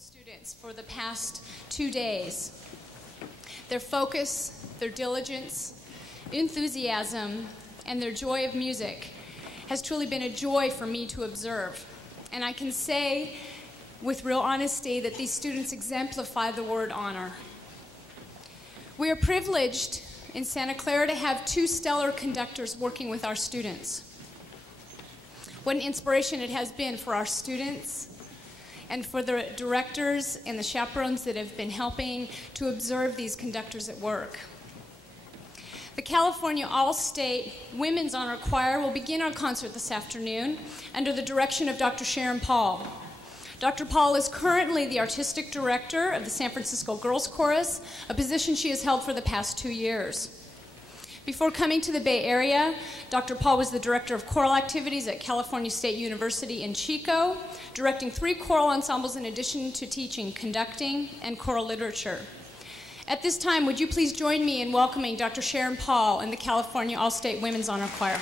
students for the past 2 days. Their focus, their diligence, enthusiasm, and their joy of music has truly been a joy for me to observe. And I can say with real honesty that these students exemplify the word honor. We are privileged in Santa Clara to have 2 stellar conductors working with our students. What an inspiration it has been for our students and for the directors and the chaperones that have been helping to observe these conductors at work. The California All-State Women's Honor Choir will begin our concert this afternoon under the direction of Dr. Sharon Paul. Dr. Paul is currently the artistic director of the San Francisco Girls Chorus, a position she has held for the past 2 years. Before coming to the Bay Area, Dr. Paul was the director of choral activities at California State University in Chico, directing 3 choral ensembles in addition to teaching conducting and choral literature. At this time, would you please join me in welcoming Dr. Sharon Paul and the California All-State Women's Honor Choir.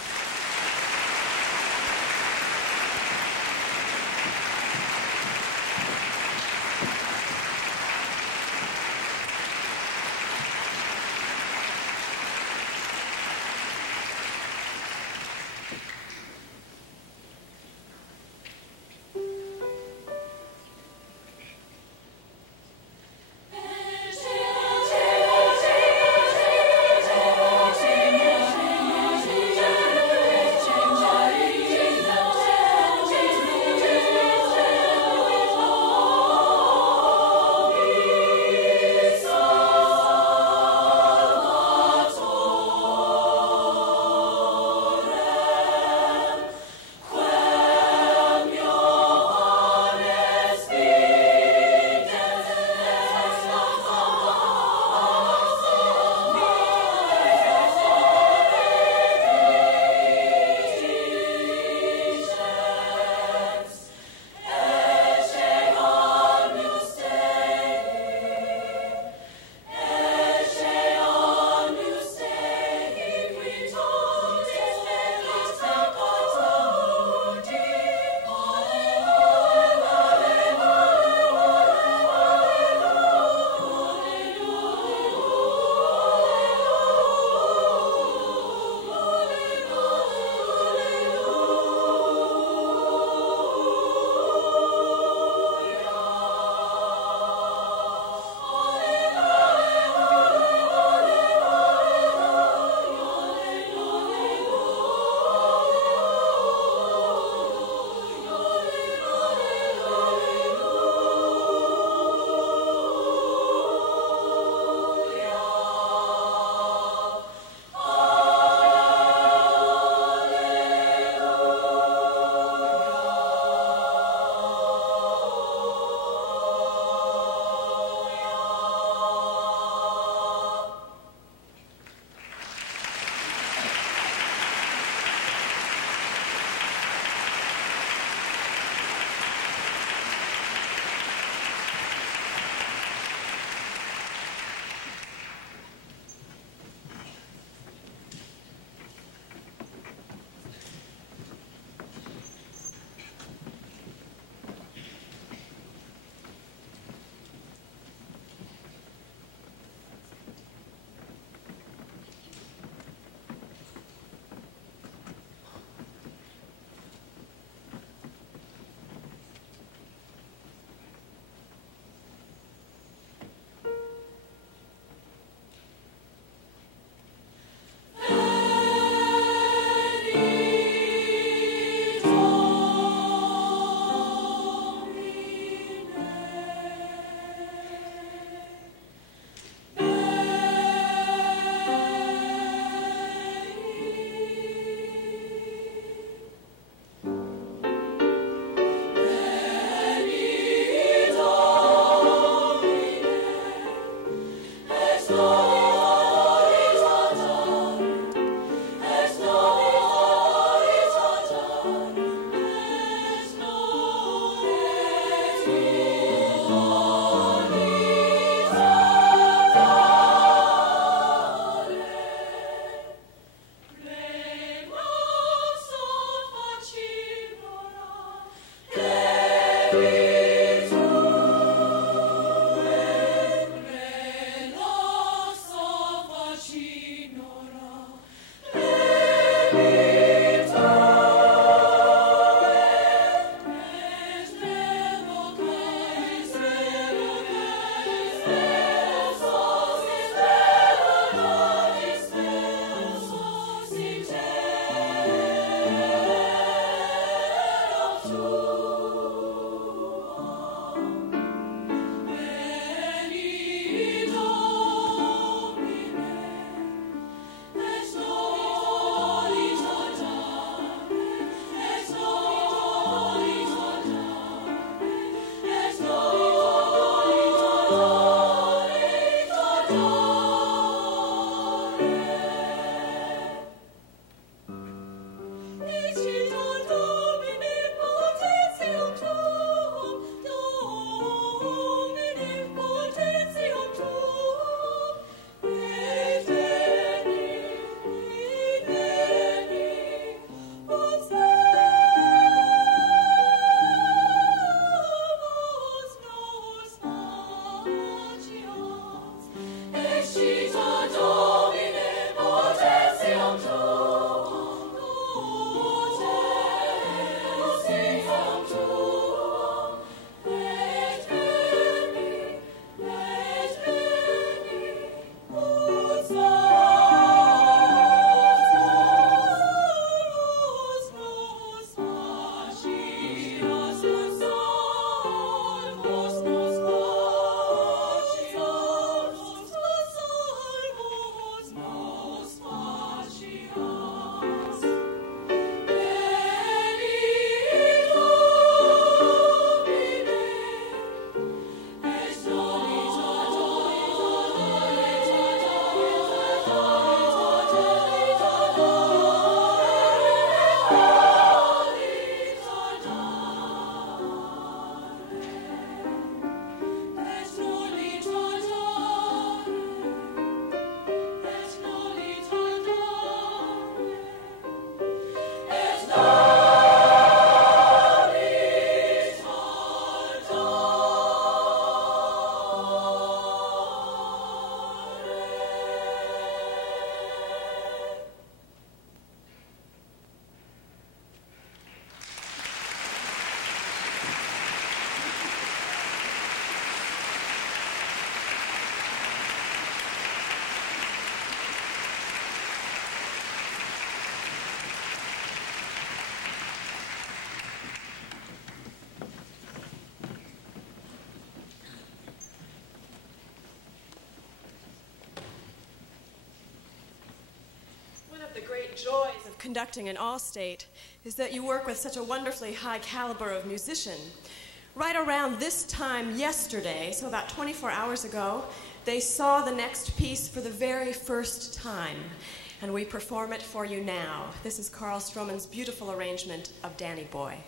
Thank you. The great joys of conducting an all-state is that you work with such a wonderfully high caliber of musician. Right around this time yesterday, so about 24 hours ago, they saw the next piece for the very first time, and we perform it for you now. This is Carl Stroman's beautiful arrangement of Danny Boy.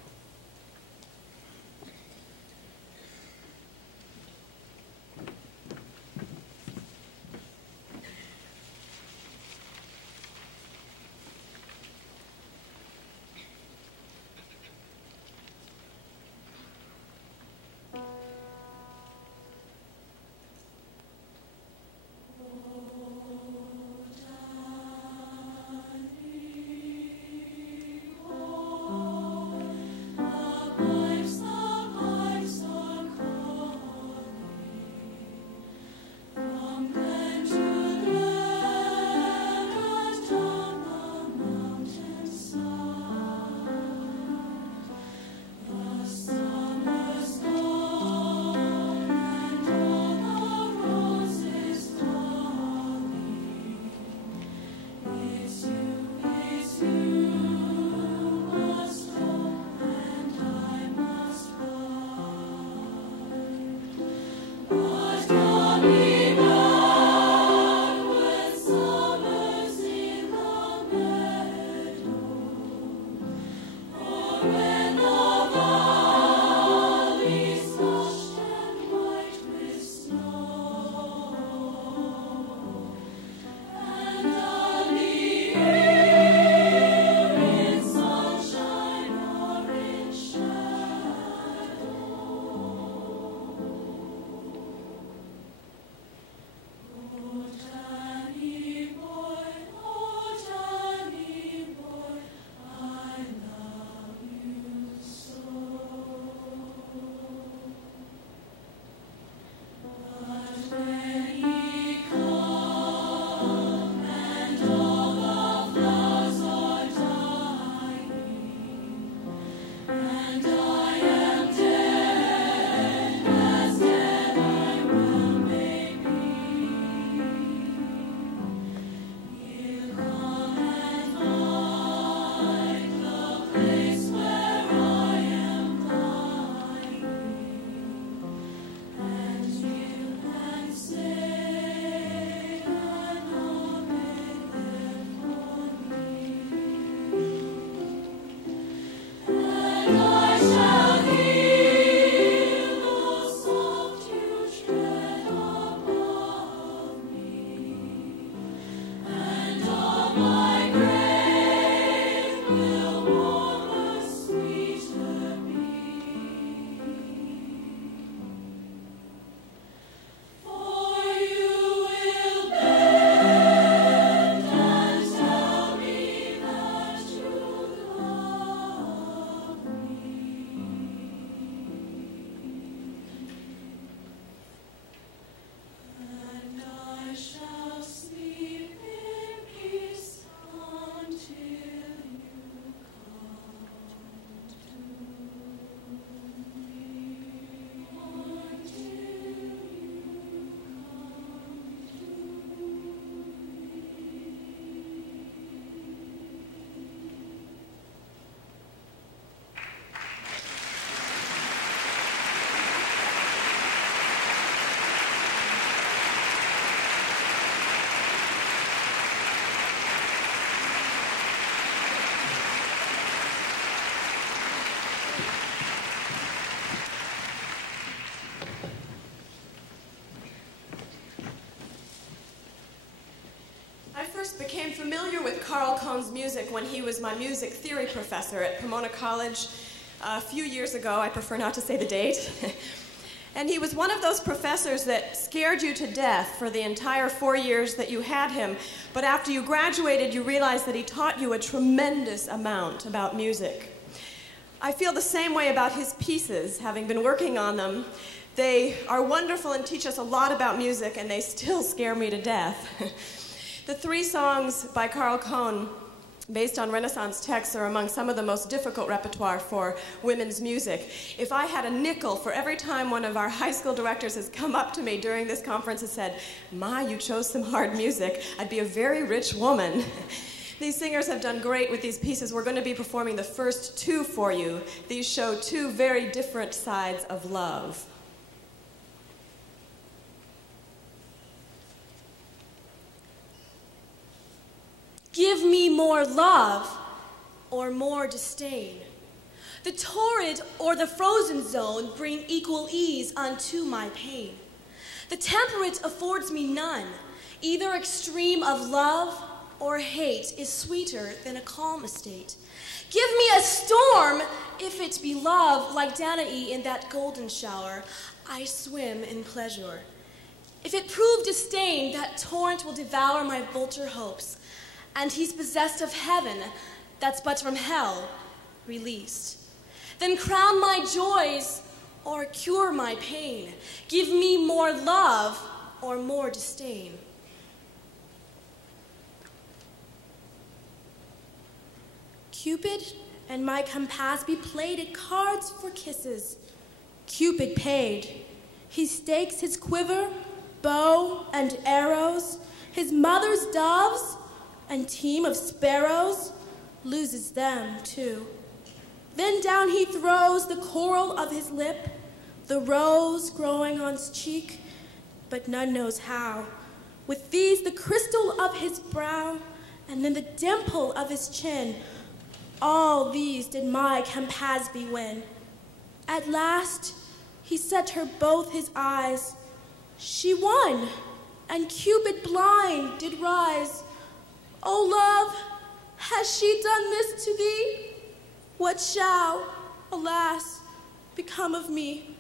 became familiar with Carl Cohn's music when he was my music theory professor at Pomona College a few years ago. I prefer not to say the date. And he was one of those professors that scared you to death for the entire 4 years that you had him. But after you graduated, you realized that he taught you a tremendous amount about music. I feel the same way about his pieces, having been working on them. They are wonderful and teach us a lot about music, and they still scare me to death. The 3 songs by Carl Cohn, based on Renaissance texts, are among some of the most difficult repertoire for women's music. If I had a nickel for every time one of our high school directors has come up to me during this conference and said, "My, you chose some hard music," I'd be a very rich woman. These singers have done great with these pieces. We're going to be performing the first 2 for you. These show 2 very different sides of love. Give me more love or more disdain. The torrid or the frozen zone bring equal ease unto my pain. The temperate affords me none. Either extreme of love or hate is sweeter than a calm estate. Give me a storm if it be love, like Danae in that golden shower. I swim in pleasure. If it prove disdain, that torrent will devour my vulture hopes. And he's possessed of heaven, that's but from hell released. Then crown my joys or cure my pain. Give me more love or more disdain. Cupid and my Campaspe played at cards for kisses. Cupid paid. He stakes his quiver, bow and arrows, his mother's doves, and team of sparrows, loses them too. Then down he throws the coral of his lip, the rose growing on his cheek, but none knows how. With these the crystal of his brow, and then the dimple of his chin, all these did my Campaspe win. At last he set her both his eyes. She won, and Cupid blind did rise. O love, has she done this to thee? What shall, alas, become of me?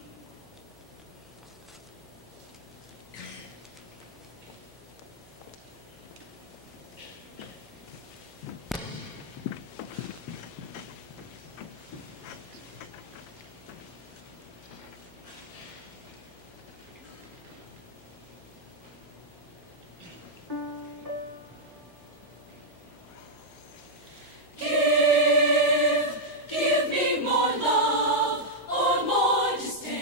Give me more love or more disdain.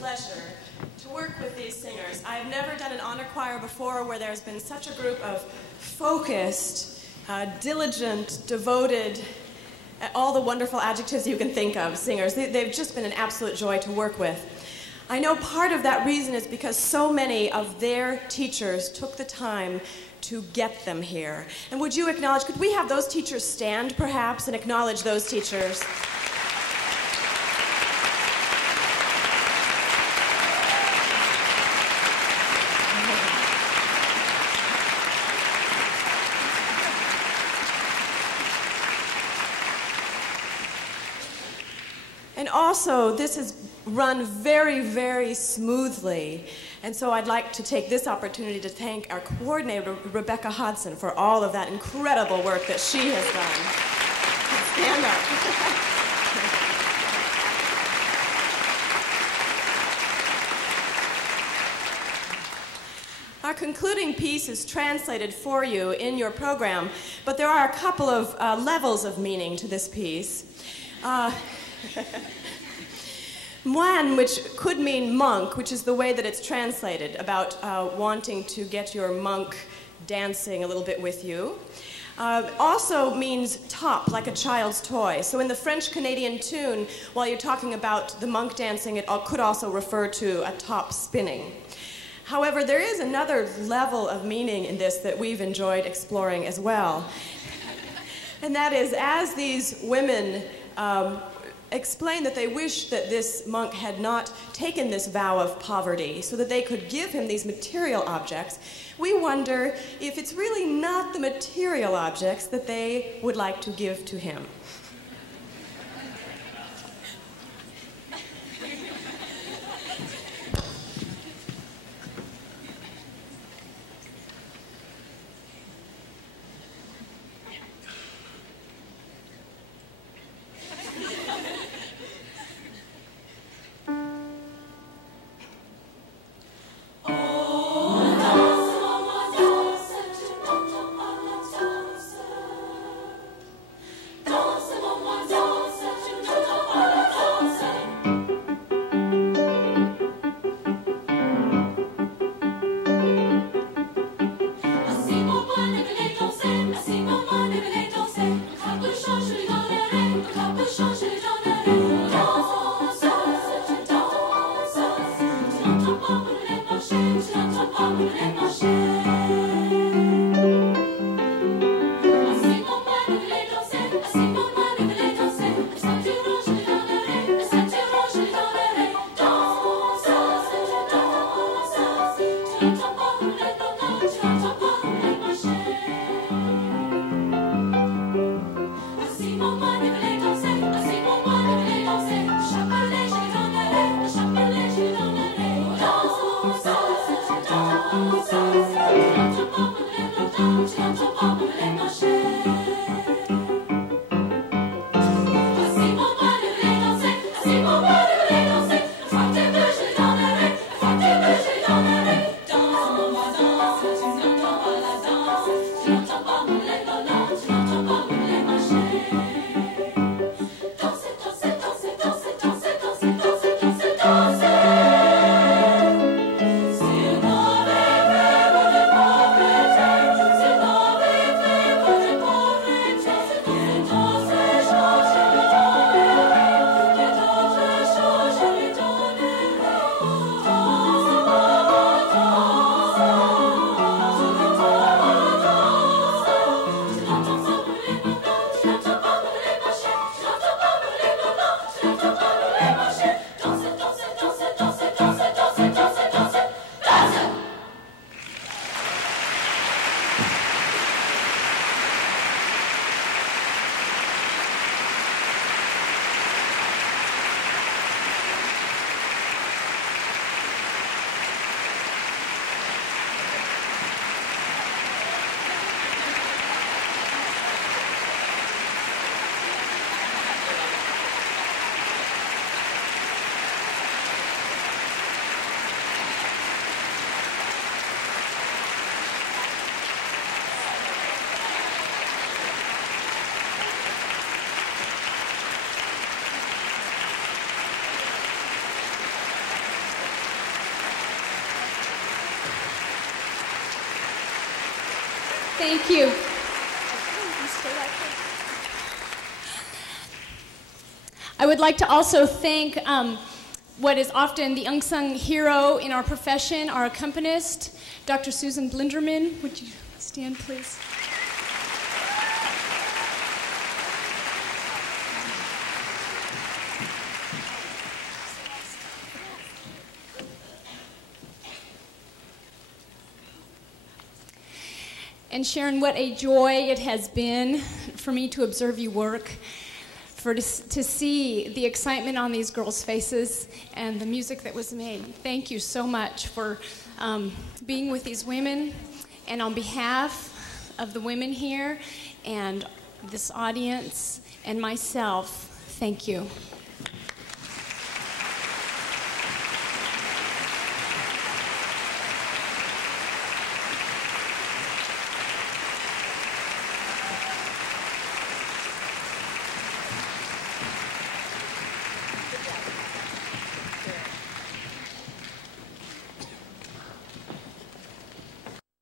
pleasure to work with these singers. I've never done an honor choir before where there's been such a group of focused, diligent, devoted, all the wonderful adjectives you can think of singers. They've just been an absolute joy to work with. I know part of that reason is because so many of their teachers took the time to get them here. And would you acknowledge, could we have those teachers stand perhaps and acknowledge those teachers? also, this has run very, very smoothly. And so I'd like to take this opportunity to thank our coordinator, Rebecca Hodson, for all of that incredible work that she has done. Stand up. Our concluding piece is translated for you in your program, but there are a couple of levels of meaning to this piece. Moine, which could mean monk, which is the way that it's translated, about wanting to get your monk dancing a little bit with you. Also means top, like a child's toy. So in the French-Canadian tune, while you're talking about the monk dancing, it could also refer to a top spinning. However, there is another level of meaning in this that we've enjoyed exploring as well. And that is, as these women explain that they wish that this monk had not taken this vow of poverty so that they could give him these material objects, we wonder if it's really not the material objects that they would like to give to him. Thank you. I would like to also thank what is often the unsung hero in our profession, our accompanist, Dr. Susan Blinderman. Would you stand, please? And Sharon, what a joy it has been for me to observe you work. to see the excitement on these girls' faces and the music that was made. Thank you so much for being with these women. And on behalf of the women here and this audience and myself, thank you.